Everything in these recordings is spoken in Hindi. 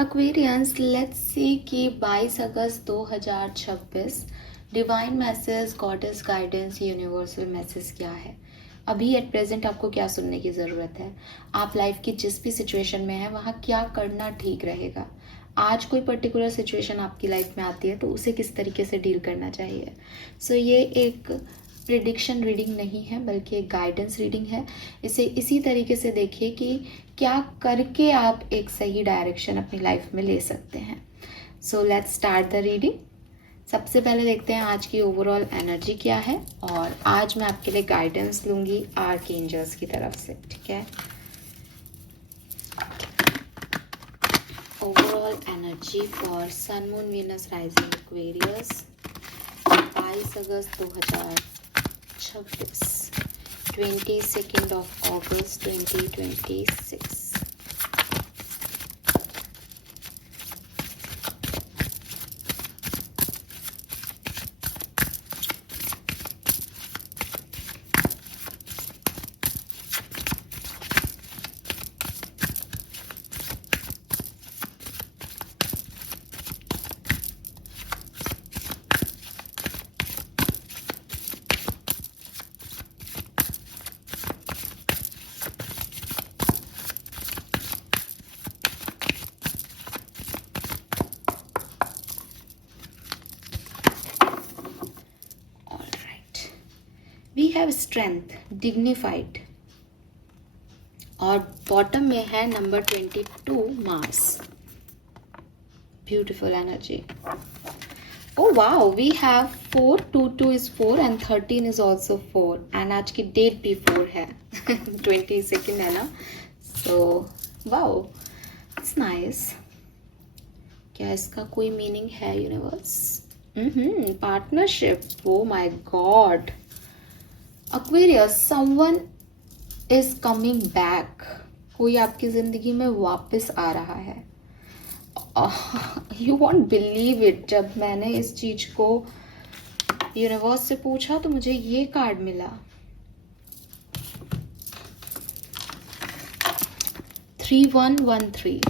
एक्वेरियंस, लेट्स सी कि 22 August 2026 divine message, goddess guidance, universal message क्या है। अभी एट प्रेजेंट आपको क्या सुनने की ज़रूरत है, आप लाइफ की जिस भी सिचुएशन में हैं वहाँ क्या करना ठीक रहेगा। आज कोई पर्टिकुलर सिचुएशन आपकी लाइफ में आती है तो उसे किस तरीके से डील करना चाहिए। सो ये एक प्रिडिक्शन रीडिंग नहीं है बल्कि एक गाइडेंस रीडिंग है। इसे इसी तरीके से देखिए कि क्या करके आप एक सही डायरेक्शन अपनी लाइफ में ले सकते हैं। So let's start the reading. सबसे पहले देखते हैं आज की ओवरऑल एनर्जी क्या है, और आज मैं आपके लिए गाइडेंस लूंगी आर्कएंजल्स की तरफ से, ठीक है। Overall energy for sun moon Venus rising Aquarius 22 August 2026, 22 August 2026। We have strength, dignified, और बॉटम में है number 22 Mars. Beautiful energy. Oh wow, we have 4, 2, 2 is 4 and 13 is also 4 and आज की डेट भी 4 है 22 है ना। So wow, it's nice। क्या इसका कोई मीनिंग है universe? Partnership. Oh my God। Aquarius, someone is coming back। कोई आपकी जिंदगी में वापस आ रहा है। You won't believe it, जब मैंने इस चीज को यूनिवर्स से पूछा तो मुझे ये कार्ड मिला। 3113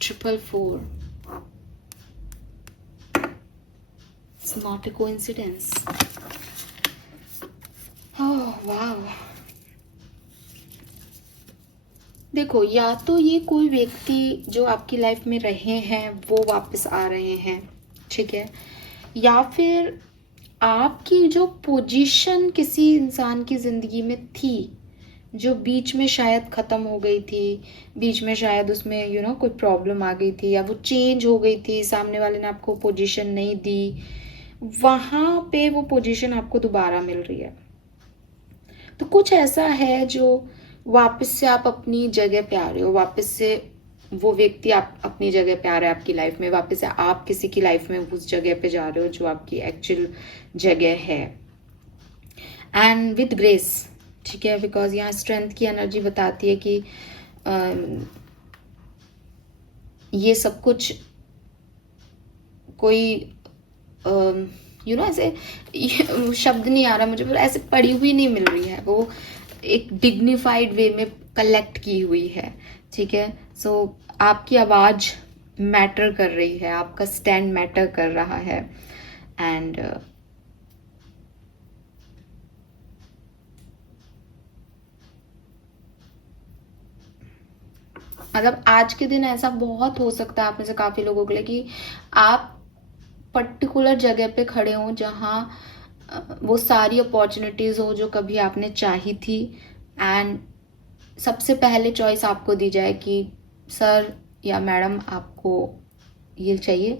444। It's not a coincidence। Oh wow। देखो, या तो ये कोई व्यक्ति जो आपकी लाइफ में रहे हैं वो वापस आ रहे हैं, ठीक है, या फिर आपकी जो पोजीशन किसी इंसान की ज़िंदगी में थी जो बीच में शायद ख़त्म हो गई थी, बीच में शायद उसमें कोई प्रॉब्लम आ गई थी या वो चेंज हो गई थी, सामने वाले ने आपको पोजीशन नहीं दी, वहाँ पे वो पोजीशन आपको दोबारा मिल रही है। तो कुछ ऐसा है जो वापस से आप अपनी जगह पे आ रहे हो, वापस से वो व्यक्ति आप अपनी जगह पे आ रहा है आपकी लाइफ में, वापस से आप किसी की लाइफ में उस जगह पे जा रहे हो जो आपकी एक्चुअल जगह है। एंड विद ग्रेस, ठीक है, बिकॉज यहाँ स्ट्रेंथ की एनर्जी बताती है कि ये सब कुछ कोई ऐसे शब्द नहीं आ रहा मुझे, पर ऐसे पड़ी हुई नहीं मिल रही है, वो एक डिग्निफाइड वे में कलेक्ट की हुई है, ठीक है। सो आपकी आवाज़ मैटर कर रही है, आपका स्टैंड मैटर कर रहा है। एंड मतलब आज के दिन ऐसा बहुत हो सकता है आप में से काफ़ी लोगों के लिए कि आप पर्टिकुलर जगह पे खड़े हों जहाँ वो सारी अपॉर्चुनिटीज़ हो जो कभी आपने चाही थी, एंड सबसे पहले चॉइस आपको दी जाए कि सर या मैडम आपको ये चाहिए,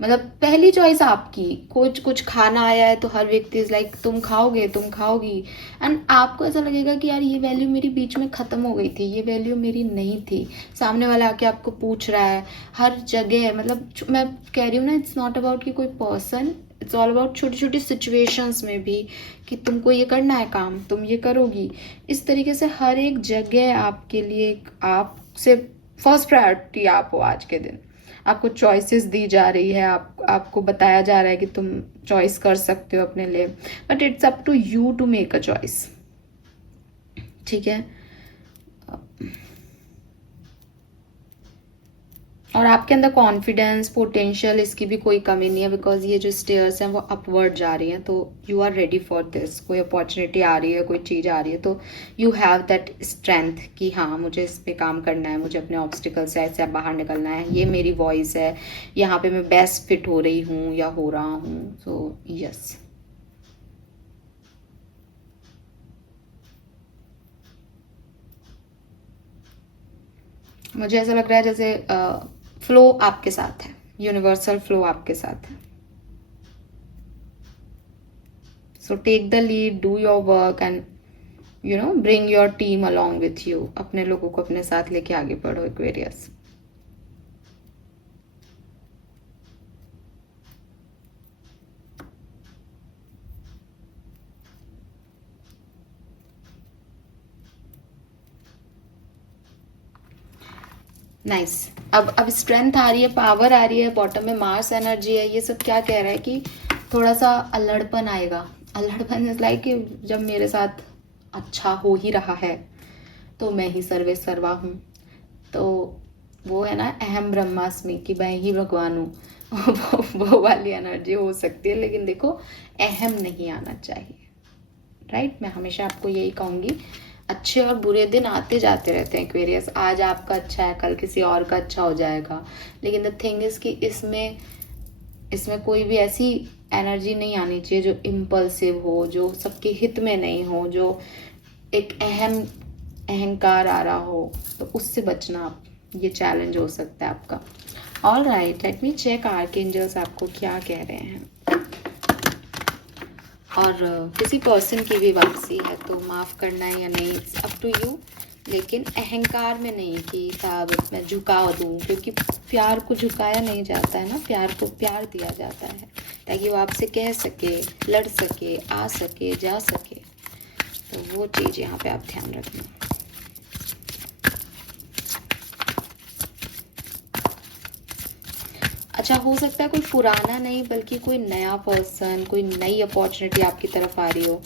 मतलब पहली चॉइस आपकी। कुछ खाना आया है तो हर व्यक्ति इज लाइक तुम खाओगे, तुम खाओगी, एंड आपको ऐसा लगेगा कि यार ये वैल्यू मेरी बीच में ख़त्म हो गई थी, ये वैल्यू मेरी नहीं थी। सामने वाला आके आपको पूछ रहा है हर जगह, मतलब मैं कह रही हूँ ना, इट्स नॉट अबाउट कि कोई पर्सन, इट्स ऑल अबाउट छोटी छोटी सिचुएशंस में भी कि तुमको ये करना है काम, तुम ये करोगी। इस तरीके से हर एक जगह आपके लिए आपसे फर्स्ट प्रायोरिटी आप हो। आज के दिन आपको चॉइसेस दी जा रही है, आपको बताया जा रहा है कि तुम चॉइस कर सकते हो अपने लिए, but it's up to you to make a choice, ठीक है। और आपके अंदर कॉन्फिडेंस, पोटेंशियल, इसकी भी कोई कमी नहीं है, बिकॉज ये जो स्टेयर्स हैं वो अपवर्ड जा रही हैं, तो you are ready for this. कोई अपॉर्चुनिटी आ रही है, कोई चीज़ आ रही है, तो यू हैव दैट स्ट्रेंथ कि हाँ मुझे इस पे काम करना है, मुझे अपने ऑब्स्टिकल से ऐसे बाहर निकलना है, ये मेरी वॉइस है, यहाँ पे मैं बेस्ट फिट हो रही हूँ या हो रहा हूँ। सो यस, मुझे ऐसा लग रहा है जैसे फ्लो आपके साथ है, यूनिवर्सल फ्लो आपके साथ है। So take the lead, do your work and bring your team along with you. अपने लोगों को अपने साथ लेके आगे बढ़ो एक्वेरियस। नाइस। अब स्ट्रेंथ आ रही है, पावर आ रही है, बॉटम में मार्स एनर्जी है। ये सब क्या कह रहा है कि थोड़ा सा अल्हड़पन आएगा। अल्हड़पन इज लाइक कि जब मेरे साथ अच्छा हो ही रहा है तो मैं ही सर्वे सर्वा हूँ। तो वो है ना अहम ब्रह्मास्मि कि मैं ही भगवान हूँ वो वाली एनर्जी हो सकती है, लेकिन देखो अहम नहीं आना चाहिए, राइट। मैं हमेशा आपको यही कहूँगी, अच्छे और बुरे दिन आते जाते रहते हैं एक्वेरियस। आज आपका अच्छा है, कल किसी और का अच्छा हो जाएगा, लेकिन द थिंग इज कि इसमें कोई भी ऐसी एनर्जी नहीं आनी चाहिए जो इम्पल्सिव हो, जो सबके हित में नहीं हो, जो एक अहंकार आ रहा हो, तो उससे बचना आप, ये चैलेंज हो सकता है आपका। All right, let me check archangels आपको क्या कह रहे हैं। और किसी पर्सन की भी वापसी है तो माफ़ करना है या नहीं, इट्स अप टू यू, लेकिन अहंकार में नहीं कि साहब मैं झुका दूँ, क्योंकि प्यार को झुकाया नहीं जाता है ना, प्यार को प्यार दिया जाता है ताकि वो आपसे कह सके, लड़ सके, आ सके, जा सके। तो वो चीज़ यहाँ पे आप ध्यान रखना। अच्छा, हो सकता है कोई पुराना नहीं बल्कि कोई नया पर्सन, कोई नई अपॉर्चुनिटी आपकी तरफ आ रही हो,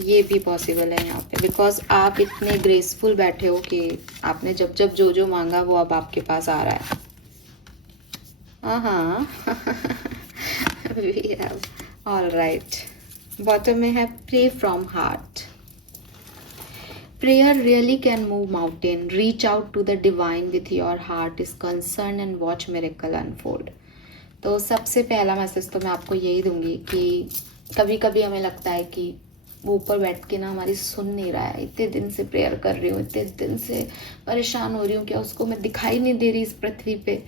ये भी पॉसिबल है यहाँ पे, बिकॉज आप इतने ग्रेसफुल बैठे हो कि आपने जब जब जो जो मांगा वो अब आपके पास आ रहा है। हाँ we have, all right. Bottom में है pray from heart. Prayer really can move mountain. Reach out to the divine with your heart is concerned and watch miracle unfold. तो सबसे पहला मैसेज तो मैं आपको यही दूंगी कि कभी कभी हमें लगता है कि वो ऊपर बैठ के ना हमारी सुन नहीं रहा है, इतने दिन से प्रेयर कर रही हूँ, इतने दिन से परेशान हो रही हूँ, क्या उसको मैं दिखाई नहीं दे रही इस पृथ्वी पे।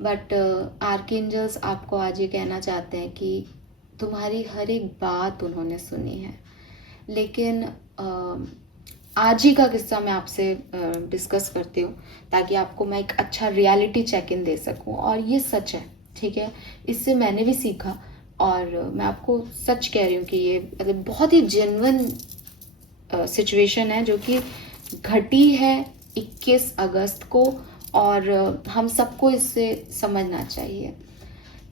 बट आर्कएंजल्स आपको आज ये कहना चाहते हैं कि तुम्हारी हर एक बात उन्होंने सुनी है, लेकिन आज ही का किस्सा मैं आपसे डिस्कस करती हूँ ताकि आपको मैं एक अच्छा रियलिटी चेक इन दे सकूँ, और ये सच है, ठीक है। इससे मैंने भी सीखा और मैं आपको सच कह रही हूँ कि ये मतलब बहुत ही जेन्युइन सिचुएशन है जो कि घटी है 21 अगस्त को, और हम सबको इससे समझना चाहिए।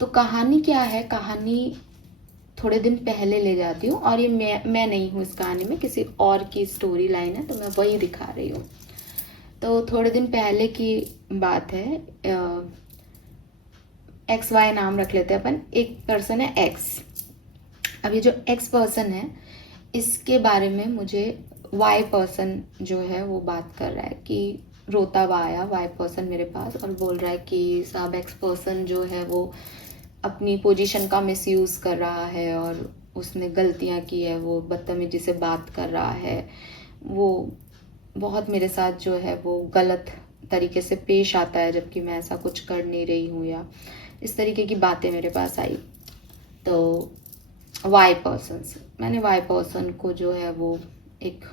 तो कहानी क्या है, कहानी थोड़े दिन पहले ले जाती हूँ, और ये मैं नहीं हूँ इस कहानी में, किसी और की स्टोरी लाइन है तो मैं वही दिखा रही हूँ। तो थोड़े दिन पहले की बात है, एक्स वाई नाम रख लेते हैं अपन। एक पर्सन है एक्स। अब ये जो एक्स पर्सन है इसके बारे में मुझे वाई पर्सन जो है वो बात कर रहा है कि रोता हुआ आया वाई पर्सन मेरे पास और बोल रहा है कि साहब एक्स पर्सन जो है वो अपनी पोजीशन का मिसयूज़ कर रहा है और उसने गलतियां की है, वो बदतमीजी से बात कर रहा है, वो बहुत मेरे साथ जो है वो गलत तरीके से पेश आता है जबकि मैं ऐसा कुछ कर नहीं रही हूँ, या इस तरीके की बातें मेरे पास आई। तो वाई पर्सन से मैंने वाई पर्सन को जो है वो एक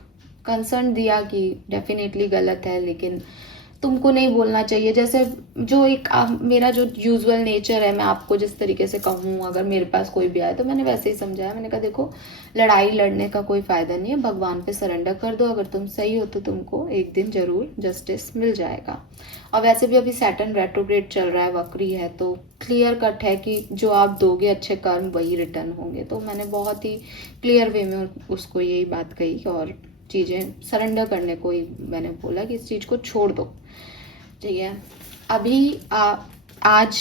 कंसर्न दिया कि डेफिनेटली गलत है, लेकिन तुमको नहीं बोलना चाहिए। जैसे जो एक मेरा जो यूजुअल नेचर है, मैं आपको जिस तरीके से कहूँ, अगर मेरे पास कोई भी आए तो मैंने वैसे ही समझाया। मैंने कहा देखो लड़ाई लड़ने का कोई फ़ायदा नहीं है, भगवान पे सरेंडर कर दो, अगर तुम सही हो तो तुमको एक दिन ज़रूर जस्टिस मिल जाएगा। और वैसे भी अभी सैटर्न रेट्रोग्रेड चल रहा है, वक्री है, तो क्लियर कट है कि जो आप दोगे अच्छे कर्म वही रिटर्न होंगे। तो मैंने बहुत ही क्लियर वे में उसको यही बात कही और चीज़ें सरेंडर करने को ही मैंने बोला कि इस चीज़ को छोड़ दो, ठीक है। अभी आज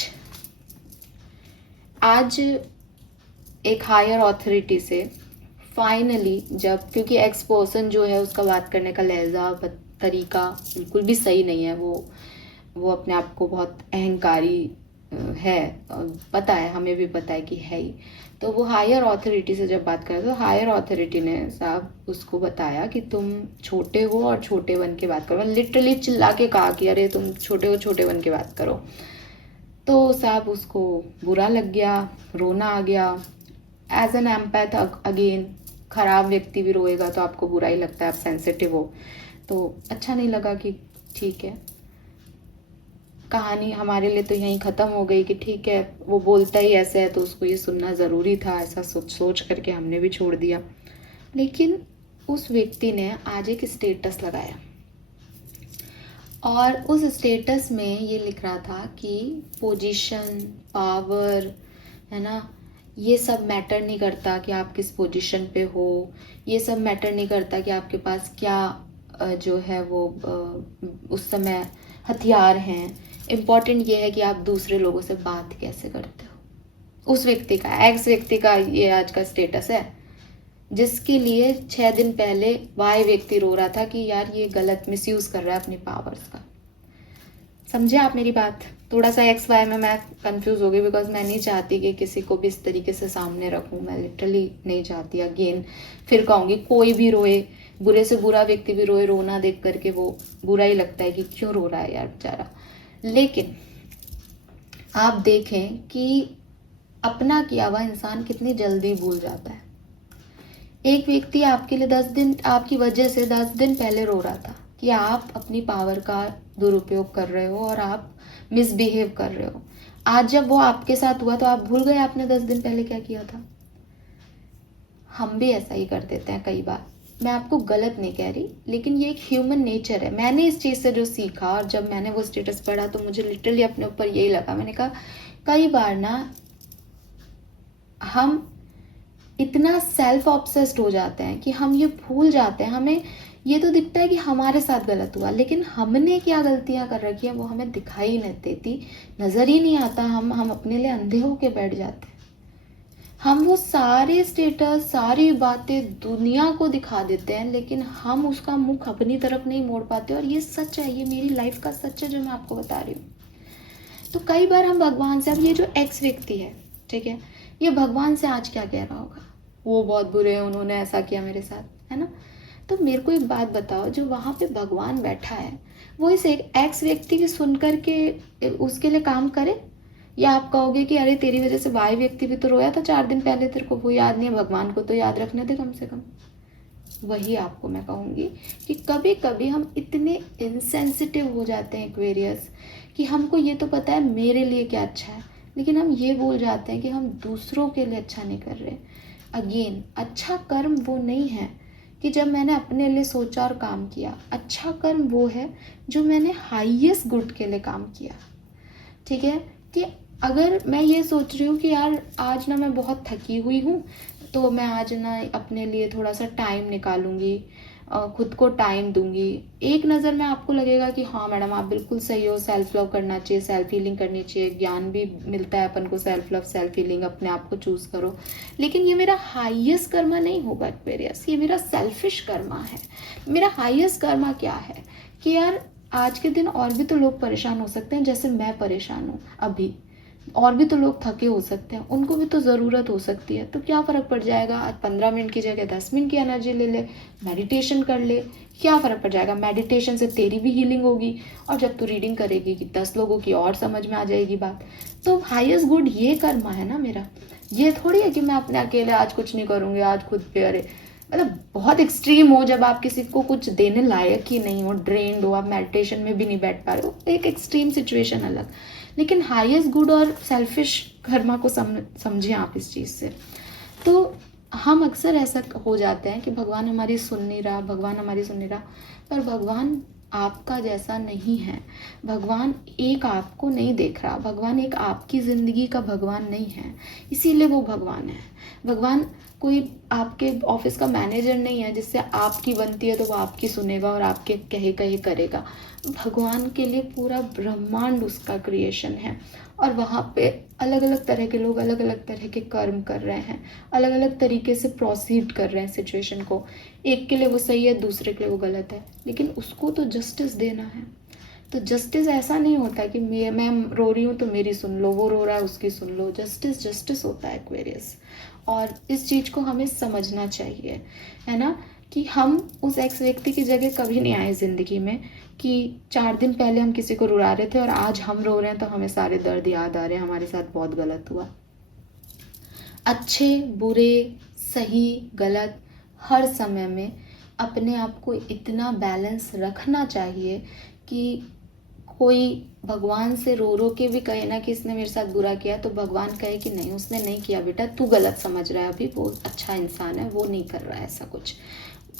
आज एक हायर अथॉरिटी से फाइनली, जब क्योंकि एक्स पर्सन जो है उसका बात करने का लहजा तरीका बिल्कुल भी सही नहीं है, वो अपने आप को बहुत अहंकारी है, पता है, हमें भी पता है कि है ही। तो वो हायर अथॉरिटी से जब बात करे तो हायर अथॉरिटी ने साहब उसको बताया कि तुम छोटे हो और छोटे बन के बात करो, लिटरली चिल्ला के कहा कि अरे तुम छोटे हो, छोटे बन के बात करो। तो साहब उसको बुरा लग गया, रोना आ गया। एज एन एम्पैथ अगेन, खराब व्यक्ति भी रोएगा तो आपको बुरा ही लगता है, आप सेंसिटिव हो, तो अच्छा नहीं लगा कि ठीक है, कहानी हमारे लिए तो यहीं ख़त्म हो गई कि ठीक है वो बोलता ही ऐसे है तो उसको ये सुनना ज़रूरी था, ऐसा सोच करके हमने भी छोड़ दिया। लेकिन उस व्यक्ति ने आज एक स्टेटस लगाया और उस स्टेटस में ये लिख रहा था कि पोजीशन, पावर, है ना, ये सब मैटर नहीं करता कि आप किस पोजीशन पे हो, ये सब मैटर नहीं करता कि आपके पास क्या जो है वो उस समय हथियार हैं। इम्पॉर्टेंट ये है कि आप दूसरे लोगों से बात कैसे करते हो। उस व्यक्ति का, एक्स व्यक्ति का ये आज का स्टेटस है, जिसके लिए 6 दिन पहले वाई व्यक्ति रो रहा था कि यार ये गलत मिसयूज कर रहा है अपनी पावर्स का। समझे आप मेरी बात? थोड़ा सा एक्स वाई में मैं कंफ्यूज हो गई, बिकॉज मैं नहीं चाहती कि किसी को भी इस तरीके से सामने रखूं, मैं लिटरली नहीं चाहती। अगेन फिर कहूंगी, कोई भी रोए, बुरे से बुरा व्यक्ति भी रोए, रोना देख करके वो बुरा ही लगता है कि क्यों रो रहा है यार बेचारा। लेकिन आप देखें कि अपना किया हुआ इंसान कितनी जल्दी भूल जाता है। एक व्यक्ति आपके लिए 10 दिन, आपकी वजह से 10 दिन पहले रो रहा था कि आप अपनी पावर का दुरुपयोग कर रहे हो और आप मिसबिहेव कर रहे हो। आज जब वो आपके साथ हुआ तो आप भूल गए आपने 10 दिन पहले क्या किया था। हम भी ऐसा ही कर देते हैं कई बार। मैं आपको गलत नहीं कह रही, लेकिन ये एक ह्यूमन नेचर है। मैंने इस चीज़ से जो सीखा, और जब मैंने वो स्टेटस पढ़ा तो मुझे लिटरली अपने ऊपर यही लगा। मैंने कहा कई बार ना हम इतना सेल्फ ऑब्सेस्ड हो जाते हैं कि हम ये भूल जाते हैं, हमें ये तो दिखता है कि हमारे साथ गलत हुआ, लेकिन हमने क्या गलतियां कर रखी है वो हमें दिखाई नहीं देती, नज़र ही नहीं आता। हम अपने लिए अंधे होके बैठ जाते हैं। हम वो सारे स्टेटस, सारी बातें दुनिया को दिखा देते हैं, लेकिन हम उसका मुख अपनी तरफ नहीं मोड़ पाते। और ये सच है, ये मेरी लाइफ का सच है जो मैं आपको बता रही हूँ। तो कई बार हम भगवान से, अब ये जो एक्स व्यक्ति है, ठीक है, ये भगवान से आज क्या कह रहा होगा, वो बहुत बुरे हैं, उन्होंने ऐसा किया मेरे साथ, है ना। तो मेरे को एक बात बताओ, जो वहाँ पे भगवान बैठा है वो इस एक एक्स व्यक्ति की सुन करके उसके लिए काम करे, या आप कहोगे कि अरे तेरी वजह से वाई व्यक्ति भी तो रोया था 4 दिन पहले, तेरे को वो याद नहीं है, भगवान को तो याद रखने दे कम से कम। वही आपको मैं कहूँगी कि कभी कभी हम इतने इनसेंसिटिव हो जाते हैं एक्वेरियस, कि हमको ये तो पता है मेरे लिए क्या अच्छा है, लेकिन हम ये भूल जाते हैं कि हम दूसरों के लिए अच्छा नहीं कर रहे। अगेन, अच्छा कर्म वो नहीं है कि जब मैंने अपने लिए सोचा और काम किया। अच्छा कर्म वो है जो मैंने हाईएस्ट गुड के लिए काम किया। ठीक है, कि अगर मैं ये सोच रही हूँ कि यार आज ना मैं बहुत थकी हुई हूँ, तो मैं आज ना अपने लिए थोड़ा सा टाइम निकालूंगी, खुद को टाइम दूंगी। एक नज़र में आपको लगेगा कि हाँ मैडम आप बिल्कुल सही हो, सेल्फ लव करना चाहिए, सेल्फ हीलिंग करनी चाहिए, ज्ञान भी मिलता है अपन को, सेल्फ लव, सेल्फ हीलिंग, अपने आप को चूज करो। लेकिन ये मेरा हाईएस्ट कर्मा नहीं होगा एक्वेरियस, ये मेरा सेल्फिश कर्मा है। मेरा हाईएस्ट कर्मा क्या है कि यार आज के दिन और भी तो लोग परेशान हो सकते हैं, जैसे मैं परेशान हूँ अभी, और भी तो लोग थके हो सकते हैं, उनको भी तो ज़रूरत हो सकती है। तो क्या फ़र्क पड़ जाएगा, आज 15 मिनट की जगह 10 मिनट की एनर्जी ले ले, मेडिटेशन कर ले, क्या फ़र्क पड़ जाएगा। मेडिटेशन से तेरी भी हीलिंग होगी, और जब तू रीडिंग करेगी कि 10 लोगों की और समझ में आ जाएगी बात। तो हाईएस्ट गुड ये कर्मा है ना मेरा। ये थोड़ी है कि मैं अपने अकेले आज कुछ नहीं करूँगी, आज खुद पे, अरे मतलब बहुत एक्सट्रीम हो, जब आप किसी को कुछ देने लायक ही नहीं हो, ड्रेन्ड हो, आप मेडिटेशन में भी नहीं बैठ पा रहे हो, एक एक्सट्रीम सिचुएशन अलग। लेकिन हाईएस्ट गुड और सेल्फिश कर्मा को समझें आप इस चीज़ से। तो हम अक्सर ऐसा हो जाते हैं कि भगवान हमारी सुन नहीं रहा, भगवान हमारी सुन नहीं रहा, पर भगवान आपका जैसा नहीं है। भगवान एक आपको नहीं देख रहा, भगवान एक आपकी ज़िंदगी का भगवान नहीं है, इसीलिए वो भगवान है। भगवान कोई आपके ऑफिस का मैनेजर नहीं है जिससे आपकी बनती है तो वो आपकी सुनेगा और आपके कहे कहे करेगा। भगवान के लिए पूरा ब्रह्मांड उसका क्रिएशन है, और वहाँ पे अलग अलग तरह के लोग अलग अलग तरह के कर्म कर रहे हैं, अलग अलग तरीके से प्रोसीड कर रहे हैं सिचुएशन को। एक के लिए वो सही है, दूसरे के लिए वो गलत है, लेकिन उसको तो जस्टिस देना है। तो जस्टिस ऐसा नहीं होता कि मैं रो रही हूँ तो मेरी सुन लो, वो रो रहा है उसकी सुन लो। जस्टिस जस्टिस होता है एक्वेरियस, और इस चीज़ को हमें समझना चाहिए, है ना, कि हम उस एक्स व्यक्ति की जगह कभी नहीं आए ज़िंदगी में कि 4 दिन पहले हम किसी को रुला रहे थे और आज हम रो रहे हैं तो हमें सारे दर्द याद आ रहे हैं, हमारे साथ बहुत गलत हुआ। अच्छे बुरे सही गलत हर समय में अपने आप को इतना बैलेंस रखना चाहिए कि कोई भगवान से रो रो के भी कहे ना कि इसने मेरे साथ बुरा किया, तो भगवान कहे कि नहीं उसने नहीं किया बेटा, तू गलत समझ रहा है, अभी वो अच्छा इंसान है, वो नहीं कर रहा है ऐसा कुछ,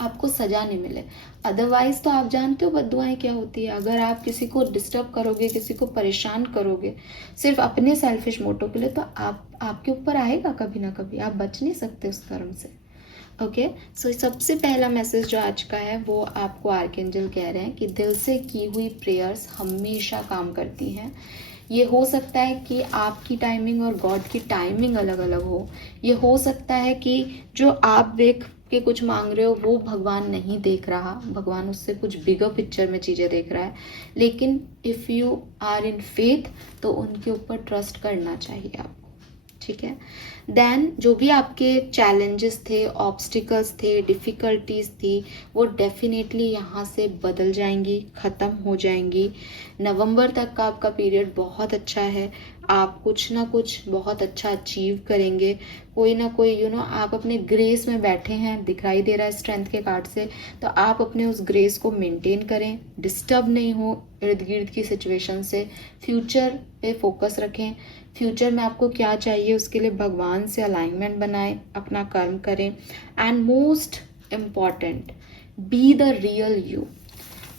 आपको सजा नहीं मिले। अदरवाइज तो आप जानते हो बद्दुआएं क्या होती है। अगर आप किसी को डिस्टर्ब करोगे, किसी को परेशान करोगे सिर्फ अपने सेल्फिश मोटो के लिए, तो आपके ऊपर आएगा कभी ना कभी, आप बच नहीं सकते उस कर्म से। ओके, सो सबसे पहला मैसेज जो आज का है वो आपको आर्कएंजल कह रहे हैं कि दिल से की हुई प्रेयर्स हमेशा काम करती हैं। ये हो सकता है कि आपकी टाइमिंग और गॉड की टाइमिंग अलग अलग हो। ये हो सकता है कि जो आप देख के कुछ मांग रहे हो वो भगवान नहीं देख रहा, भगवान उससे कुछ बिगर पिक्चर में चीज़ें देख रहा है। लेकिन if you are in faith तो उनके ऊपर ट्रस्ट करना चाहिए आपको, ठीक है। देन जो भी आपके चैलेंजेस थे, ऑब्स्टिकल्स थे, डिफ़िकल्टीज थी, वो डेफिनेटली यहाँ से बदल जाएंगी, ख़त्म हो जाएंगी। नवंबर तक का आपका पीरियड बहुत अच्छा है, आप कुछ ना कुछ बहुत अच्छा अचीव करेंगे। कोई ना कोई आप अपने ग्रेस में बैठे हैं, दिखाई दे रहा है स्ट्रेंथ के कार्ड से, तो आप अपने उस ग्रेस को मेंटेन करें, डिस्टर्ब नहीं हो इर्द गिर्द की सिचुएशन से। फ्यूचर पे फोकस रखें, फ्यूचर में आपको क्या चाहिए उसके लिए भगवान से अलाइनमेंट बनाएं, अपना कर्म करें। And most important, B the real you.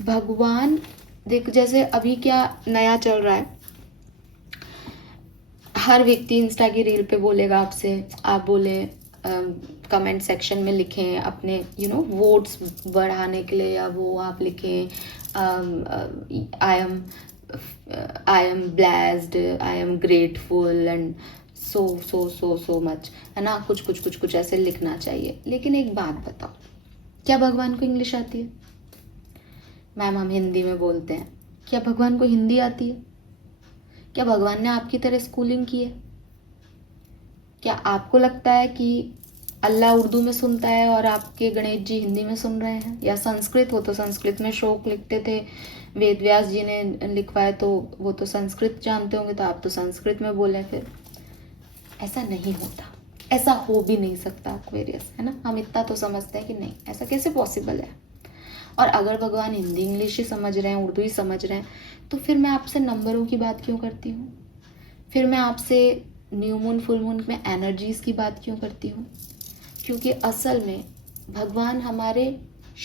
भगवान देख, जैसे अभी क्या नया चल रहा है, हर व्यक्ति इंस्टा की रील पे बोलेगा आपसे, आप बोले कमेंट सेक्शन में लिखें अपने वोट्स बढ़ाने के लिए, या वो आप लिखें I am blessed, I am grateful and so much, है ना, कुछ ऐसे लिखना चाहिए। लेकिन एक बात बताओ, क्या भगवान को इंग्लिश आती है? मैम हम हिंदी में बोलते हैं, क्या भगवान को हिंदी आती है? क्या भगवान ने आपकी तरह स्कूलिंग की है? क्या आपको लगता है कि अल्लाह उर्दू में सुनता है और आपके गणेश जी हिंदी में सुन रहे हैं? या संस्कृत हो तो संस्कृत में श्लोक लिखते थे, वेद व्यास जी ने लिखवाए तो वो तो संस्कृत जानते होंगे, तो आप तो संस्कृत में बोलें। फिर ऐसा नहीं होता, ऐसा हो भी नहीं सकता एक्वेरियस, है ना। हम इतना तो समझते हैं कि नहीं, ऐसा कैसे पॉसिबल है। और अगर भगवान हिंदी इंग्लिश ही समझ रहे हैं, उर्दू ही समझ रहे हैं, तो फिर मैं आपसे नंबरों की बात क्यों करती हूँ? फिर मैं आपसे न्यू मून फुल मून में एनर्जीज की बात क्यों करती हूँ? क्योंकि असल में भगवान हमारे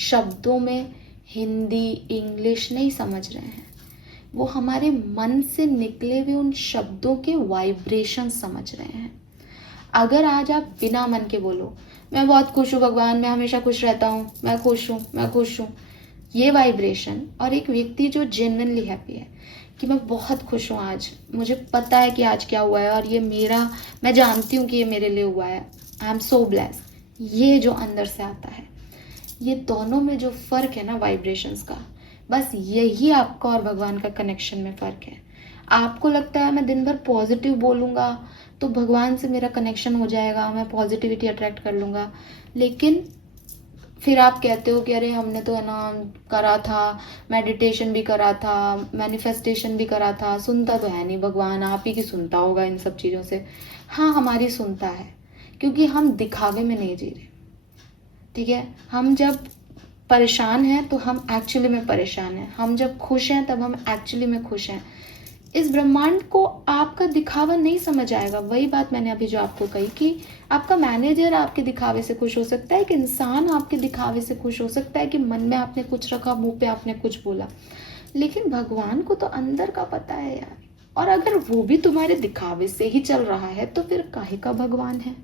शब्दों में हिंदी इंग्लिश नहीं समझ रहे हैं, वो हमारे मन से निकले हुए उन शब्दों के वाइब्रेशन समझ रहे हैं। अगर आज आप बिना मन के बोलो मैं बहुत खुश हूँ भगवान, मैं हमेशा खुश रहता हूँ, मैं खुश हूँ, मैं खुश हूँ, ये वाइब्रेशन, और एक व्यक्ति जो जेन्युइनली हैप्पी है कि मैं बहुत खुश हूँ आज, मुझे पता है कि आज क्या हुआ है और ये मेरा, मैं जानती हूँ कि ये मेरे लिए हुआ है, आई एम सो ब्लेस्ड, ये जो अंदर से आता है, ये दोनों में जो फ़र्क है ना वाइब्रेशंस का, बस यही आपका और भगवान का कनेक्शन में फ़र्क है। आपको लगता है मैं दिन भर पॉजिटिव बोलूँगा तो भगवान से मेरा कनेक्शन हो जाएगा, मैं पॉजिटिविटी अट्रैक्ट कर लूँगा, लेकिन फिर आप कहते हो कि अरे हमने तो है ना करा था, मेडिटेशन भी करा था, मैनिफेस्टेशन भी करा था, सुनता तो है नहीं भगवान, आप ही की सुनता होगा इन सब चीज़ों से। हाँ, हमारी सुनता है, क्योंकि हम दिखावे में नहीं जी रहे, ठीक है। हम जब परेशान हैं तो हम एक्चुअली में परेशान हैं, हम जब खुश हैं तब हम एक्चुअली में खुश हैं। इस ब्रह्मांड को आपका दिखावा नहीं समझ आएगा। वही बात मैंने अभी जो आपको कही कि आपका मैनेजर आपके दिखावे से खुश हो सकता है, एक इंसान आपके दिखावे से खुश हो सकता है कि मन में आपने कुछ रखा, मुंह पे आपने कुछ बोला, लेकिन भगवान को तो अंदर का पता है यार। और अगर वो भी तुम्हारे दिखावे से ही चल रहा है तो फिर काहे का भगवान है?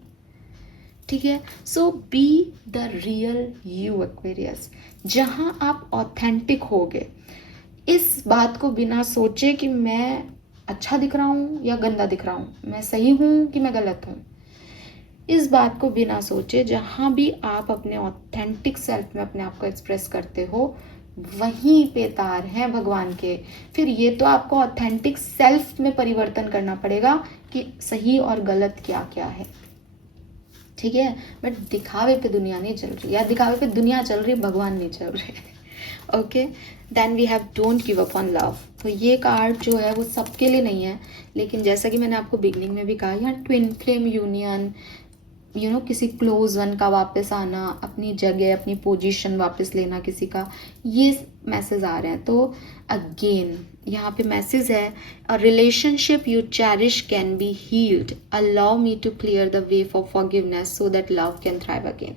ठीक है। So be the real you Aquarius, जहां आप ऑथेंटिक होगे, इस बात को बिना सोचे कि मैं अच्छा दिख रहा हूं या गंदा दिख रहा हूं, मैं सही हूं कि मैं गलत हूं, इस बात को बिना सोचे जहां भी आप अपने ऑथेंटिक सेल्फ में अपने आप को एक्सप्रेस करते हो, वहीं पे तार हैं भगवान के। फिर ये तो आपको ऑथेंटिक सेल्फ में परिवर्तन करना पड़ेगा कि सही और गलत क्या क्या है। ठीक है, बट दिखावे पे दुनिया नहीं चल रही, या दिखावे पे दुनिया चल रही, भगवान नहीं चल रहे। Okay, then we have don't give up on love. तो ये कार्ड जो है वो सबके लिए नहीं है, लेकिन जैसा कि मैंने आपको बिगनिंग में भी कहा, यहाँ ट्विन फ्लेम यूनियन, किसी क्लोज वन का वापस आना, अपनी जगह अपनी पोजीशन वापस लेना किसी का, ये मैसेज आ रहे हैं। तो अगेन यहाँ पे मैसेज है, a relationship you cherish can be healed, allow me to clear the way for forgiveness so that love can thrive again.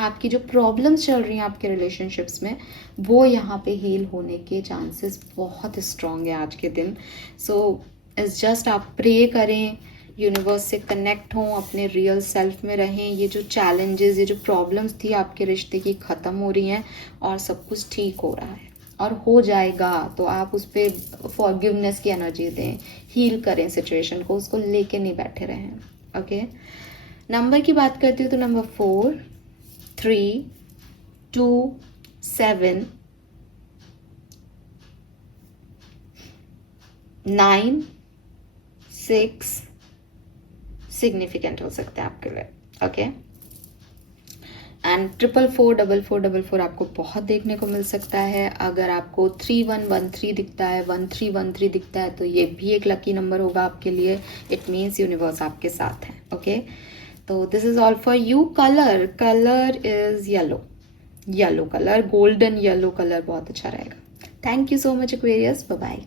आपकी जो प्रॉब्लम्स चल रही हैं आपके रिलेशनशिप्स में, वो यहाँ पे हील होने के चांसेस बहुत स्ट्रांग है आज के दिन। सो इट्स जस्ट आप प्रे करें, यूनिवर्स से कनेक्ट हों, अपने रियल सेल्फ में रहें। ये जो चैलेंजेस, ये जो प्रॉब्लम्स थी आपके रिश्ते की, ख़त्म हो रही हैं और सब कुछ ठीक हो रहा है और हो जाएगा। तो आप उस पर फॉरगिवनेस की एनर्जी दें, हील करें सिचुएशन को, उसको लेके नहीं बैठे रहें। ओके, नंबर की बात करती हूँ तो नंबर 4, 3, 2, 7, 9, 6 सिग्निफिकेंट हो सकते हैं आपके लिए। ओके, एंड 44444 आपको बहुत देखने को मिल सकता है। अगर आपको 3113 दिखता है, 1313 दिखता है, तो ये भी एक लकी नंबर होगा आपके लिए। इट मीन्स यूनिवर्स आपके साथ है। ओके, तो this is all for you. Colour is yellow colour, golden yellow colour बहुत अच्छा रहेगा। Thank you so much Aquarius, bye bye.